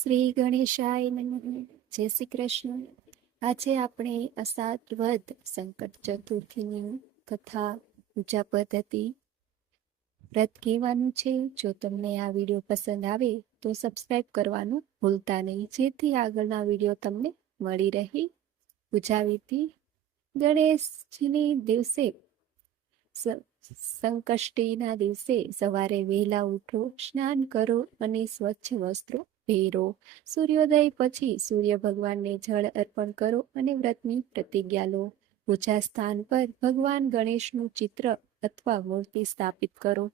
શ્રી ગણેશાય નમઃ. જય શ્રી કૃષ્ણ. આજે આપણે અષાઢ વદ સંકટ ચતુર્થીની કથા, પૂજા પદ્ધતિ, વ્રત કહેવાનું છે. જો તમને આ વિડીયો પસંદ આવે તો સબસ્ક્રાઇબ કરવાનું ભૂલતા નહીં, જેથી આગળના વિડીયો તમને મળી રહે. પૂજા વિધિ: ગણેશજીની દિવસે સંકષ્ટીના દિવસે સવારે વહેલા ઉઠો, સ્નાન કરો અને સ્વચ્છ વસ્ત્રો પહેરો. સૂર્યોદય પછી સૂર્ય ભગવાનને જળ અર્પણ કરો અને વ્રતની પ્રતિજ્ઞા લો. પૂજા સ્થાન પર ભગવાન ગણેશનું ચિત્ર અથવા મૂર્તિ સ્થાપિત કરો.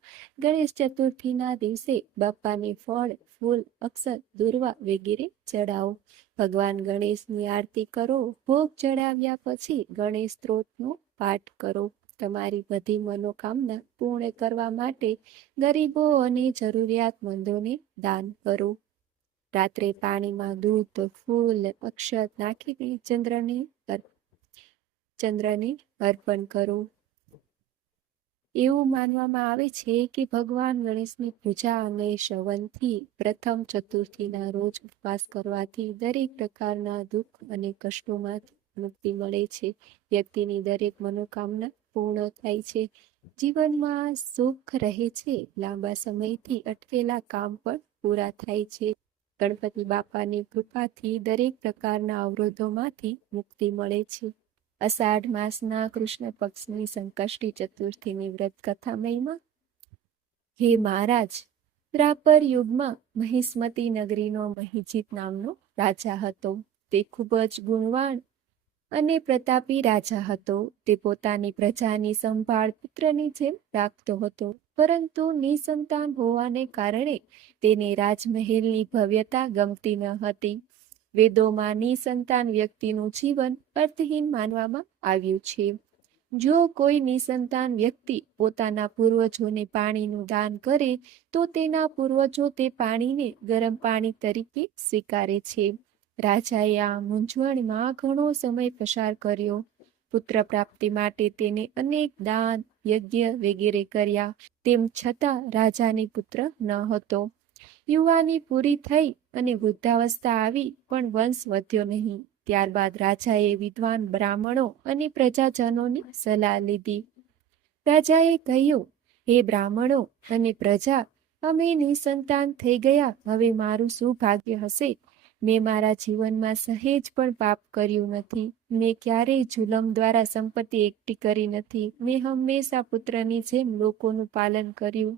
ગણેશ ચતુર્થીના દિવસે બાપાને ફળ, ફૂલ, અક્ષત, દુર્વા વગેરે ચડાવો. ભગવાન ગણેશની આરતી કરો. ભોગ ચડાવ્યા પછી ગણેશ સ્ત્રોતનો પાઠ કરો. તમારી બધી મનોકામના પૂર્ણ કરવા માટે ગરીબો અને જરૂરિયાતમંદોને દાન કરો. રાત્રે પાણીમાં દૂધ, ફૂલ, અક્ષત નાખીને ચંદ્રને અર્પણ કરો. એવું માનવામાં આવે છે કે ભગવાન ગણેશની પૂજા અને શ્રવણથી પ્રથમ ચતુર્થીના રોજ ઉપવાસ કરવાથી દરેક પ્રકારના દુઃખ અને કષ્ટોમાંથી મુક્તિ મળે છે. વ્યક્તિની દરેક મનોકામના પૂર્ણ થાય છે. જીવનમાં સુખ રહે છે. લાંબા સમયથી અટકેલા કામ પણ પૂરા થાય છે. ગણપતિ બાપાની કૃપાથી દરેક પ્રકારના અવરોધોમાંથી મુક્તિ મળે છે. અષાઢ માસના કૃષ્ણ પક્ષની સંકષ્ટી ચતુર્થીની વ્રત કથા મહિમા. હે મહારાજ, દ્વાપર યુગમાં મહિષ્મતી નગરીનો મહિજીત નામનો રાજા હતો. તે ખૂબ જ ગુણવાન અને પ્રતાપી રાજા હતો. તે પોતાની પ્રજાની સંભાળ પુત્રની જેમ રાખતો હતો, પરંતુ નિસંતાન હોવાને કારણે તેને રાજમહેલની ભવ્યતા ગમતી ન હતી. વેદોમાં નિસંતાન વ્યક્તિનું જીવન અર્થહીન માનવામાં આવ્યું છે. જો કોઈ નિસંતાન વ્યક્તિ પોતાના પૂર્વજોને પાણીનું દાન કરે તો તેના પૂર્વજો તે પાણીને ગરમ પાણી તરીકે સ્વીકારે છે. રાજાએ આ મૂંઝવણમાં ઘણો સમય પસાર કર્યો. પુત્ર પ્રાપ્તિ માટે તેને અનેક દાન, યજ્ઞ વગેરે કર્યા, તેમ છતાં રાજાને પુત્ર ન હતો. યુવાની પૂરી થઈ અને વૃદ્ધાવસ્થા આવી, પણ વંશ વધ્યો નહીં. ત્યારબાદ રાજાએ વિદ્વાન બ્રાહ્મણો અને પ્રજાજનોની સલાહ લીધી. રાજાએ કહ્યું, હે બ્રાહ્મણો અને પ્રજા, અમે નિસંતાન થઈ ગયા. હવે મારું શું ભાગ્ય હશે? મેં મારા જીવનમાં સહેજ પણ પાપ કર્યું નથી. મેં ક્યારેય જુલમ દ્વારા સંપત્તિ એકઠી કરી નથી. મેં હંમેશા પુત્રની જેમ લોકોનું પાલન કર્યું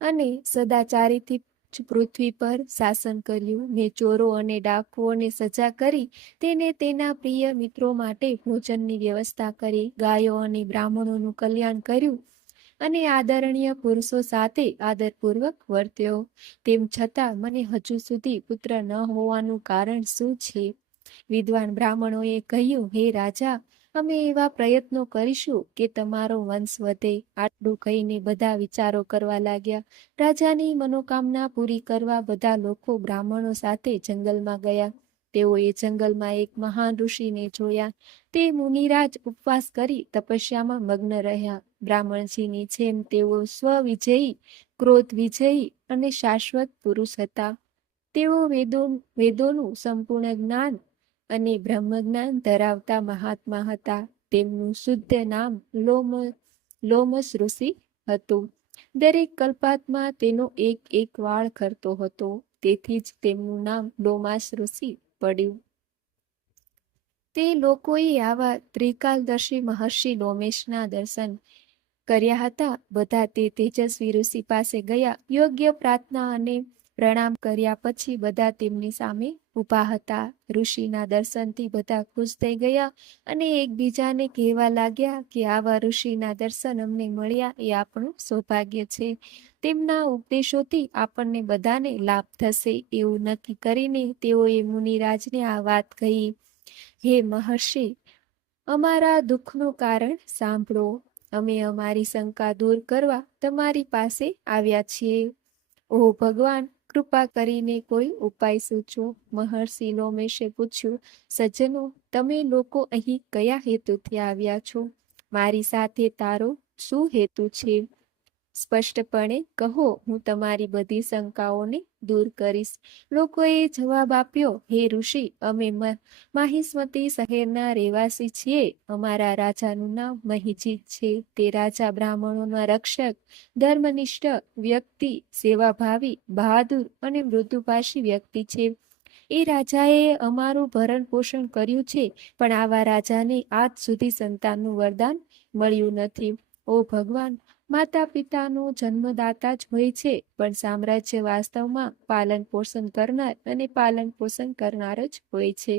અને સદાચારીથી પૃથ્વી પર શાસન કર્યું. મેં ચોરો અને ડાકુઓને સજા કરી તેને તેના પ્રિય મિત્રો માટે ભોજનની વ્યવસ્થા કરી. ગાયો અને બ્રાહ્મણોનું કલ્યાણ કર્યું અને આદરણીય પુરુષો સાથે આદરપૂર્વક વર્ત્યો. તેમ છતાં મને હજુ સુધી પુત્ર ન હોવાનું કારણ શું છે? વિદ્વાન બ્રાહ્મણોએ કહ્યું, હે રાજા, અમે એવા પ્રયત્નો કરીશું કે તમારો વંશ વધે. આટલું કહીને બધા વિચારો કરવા લાગ્યા. રાજાની મનોકામના પૂરી કરવા બધા લોકો બ્રાહ્મણો સાથે જંગલમાં ગયા. તેઓએ જંગલમાં એક મહાન ઋષિને જોયા. તે મુનિરાજ ઉપવાસ કરી તપસ્યામાં મગ્ન રહ્યા. બ્રાહ્મણજીની જેમ તેઓ સ્વવિજયી, ક્રોધ વિજયી અને શાશ્વત પુરુષ હતા. તેઓ વેદોનું સંપૂર્ણ જ્ઞાન અને બ્રહ્મજ્ઞાન ધરાવતા મહાત્મા હતા. તેમનું શુદ્ધ નામ લોમસ ઋષિ હતું. દરેક કલ્પાતમાં તેનો એક એક વાળ ખરતો હતો. તેથી જ તેમનું નામ લોમાસ ઋષિ પડ્યું. તે લોકોએ આવા ત્રિકાલદર્શી મહર્ષિ લોમેશના દર્શન કર્યા હતા. બધા તે તેજસ્વી ઋષિ પાસે ગયા. યોગ્ય પ્રાર્થના અને પ્રણામ કર્યા પછી બધા તેમની સામે ઊભા હતા. ઋષિના દર્શનથી બધા ખુશ થઈ ગયા અને એકબીજાને કહેવા લાગ્યા કે આવા ઋષિના દર્શન અમને મળ્યા એ આપણું સૌભાગ્ય છે. તેમના ઉપદેશોથી આપણને બધાને લાભ થશે. એવું નક્કી કરીને તેઓએ મુનિરાજને આ વાત કહી. હે મહર્ષિ, અમારા દુઃખનું કારણ સાંભળો. અમે અમારી શંકા દૂર કરવા તમારી પાસે આવ્યા છીએ. ઓહ ભગવાન, કૃપા કરીને કોઈ ઉપાય સૂચવો. મહર્ષિ લોમેશે પૂછ્યું, સજ્જનો, તમે લોકો અહીં કયા હેતુથી આવ્યા છો? મારી સાથે તારો શું હેતુ છે? સ્પષ્ટપણે કહો, હું તમારી બધી શંકાઓને દૂર કરીશ. લોકોએ જવાબ આપ્યો, હે ઋષિ, અમે માહિષ્મતી શહેરના રહેવાસી છીએ. અમારા રાજાનું નામ મહિજીત છે. તે રાજા બ્રાહ્મણોના રક્ષક, ધર્મનિષ્ઠ વ્યક્તિ, સેવાભાવી, બહાદુર અને મૃદુભાષી વ્યક્તિ છે. એ રાજાએ અમારું ભરણ પોષણ કર્યું છે, પણ આવા રાજાને આજ સુધી સંતાનનું વરદાન મળ્યું નથી. ઓ ભગવાન, માતા પિતાનો જન્મદાતા જ હોય છે, પણ સામ્રાજ્ય વાસ્તવમાં પાલન પોષણ કરનાર અને પાલન પોષણ કરનાર જ હોય છે.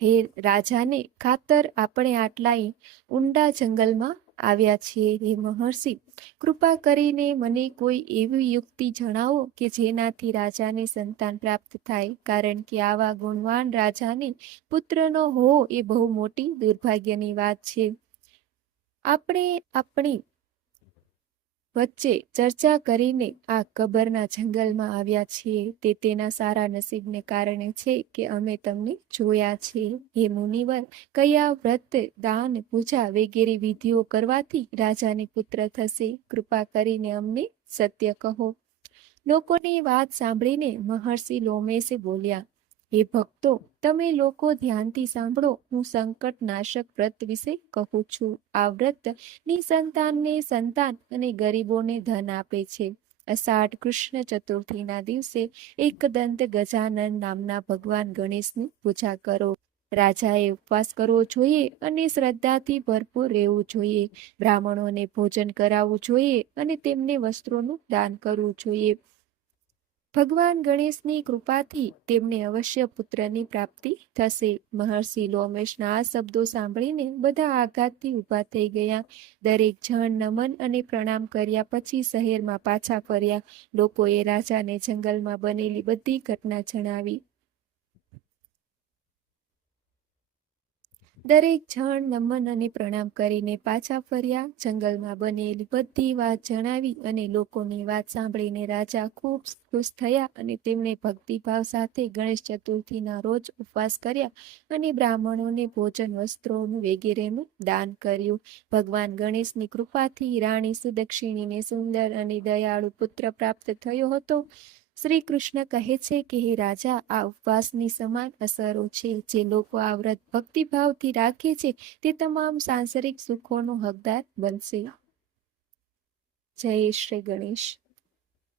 હે રાજાને ખાતર આપણે આટલા ઊંડા જંગલમાં આવ્યા છીએ. હે મહર્ષિ, કૃપા કરીને મને કોઈ એવી યુક્તિ જણાવો કે જેનાથી રાજાને સંતાન પ્રાપ્ત થાય, કારણ કે આવા ગુણવાન રાજાને પુત્ર ન હોવો એ બહુ મોટી દુર્ભાગ્યની વાત છે. આપણે આપણી વચ્ચે ચર્ચા કરીને આ કબરના જંગલમાં આવ્યા છીએ તે તેના સારા નસીબને કારણે છે કે અમે તમને જોયા છે. હે મુનિવર, કયા વ્રત, દાન, પૂજા વગેરે વિધિઓ કરવાથી રાજાને પુત્ર થશે? કૃપા કરીને અમને સત્ય કહો. લોકોની વાત સાંભળીને મહર્ષિ લોમેશે બોલ્યા, હે ભક્તો, તમે લોકો ધ્યાનથી સાંભળો. હું સંકટ નાશક વ્રત વિશે કહું છું. આ વ્રત નિસંતાનને સંતાન અને ગરીબોને ધન આપે છે. અષાઢ કૃષ્ણ ચતુર્થીના દિવસે એકદંત ગજાનન નામના ભગવાન ગણેશની પૂજા કરો. રાજાએ ઉપવાસ કરવો જોઈએ અને શ્રદ્ધાથી ભરપૂર રહેવું જોઈએ. બ્રાહ્મણોને ભોજન કરાવવું જોઈએ અને તેમને વસ્ત્રોનું દાન કરવું જોઈએ. ભગવાન ગણેશની કૃપાથી તેમને અવશ્ય પુત્રની પ્રાપ્તિ થશે. મહર્ષિ લોમેશના આ શબ્દો સાંભળીને બધા આઘાતથી ઊભા થઈ ગયા. દરેક જણ નમન અને પ્રણામ કર્યા પછી શહેરમાં પાછા ફર્યા. લોકોએ રાજાને જંગલમાં બનેલી બધી ઘટના જણાવી. દરેક જણ નમન અને પ્રણામ કરીને પાછા ફર્યા. જંગલમાં બનેલી બધી વાત જણાવી અને લોકોની વાત સાંભળીને રાજા ખૂબ ખુશ થયા અને તેમણે ભક્તિભાવ સાથે ગણેશ ચતુર્થીના રોજ ઉપવાસ કર્યા અને બ્રાહ્મણોને ભોજન, વસ્ત્રોનું વગેરેનું દાન કર્યું. ભગવાન ગણેશની કૃપાથી રાણી સુદક્ષિણીને સુંદર અને દયાળુ પુત્ર પ્રાપ્ત થયો હતો. શ્રી કૃષ્ણ કહે છે કે હે રાજા, આ ઉપવાસની સમાન અસરો છે. જે લોકો આ વ્રત ભક્તિભાવથી રાખે છે તે તમામ સાંસારિક સુખોનો હકદાર બનશે. જય શ્રી ગણેશ.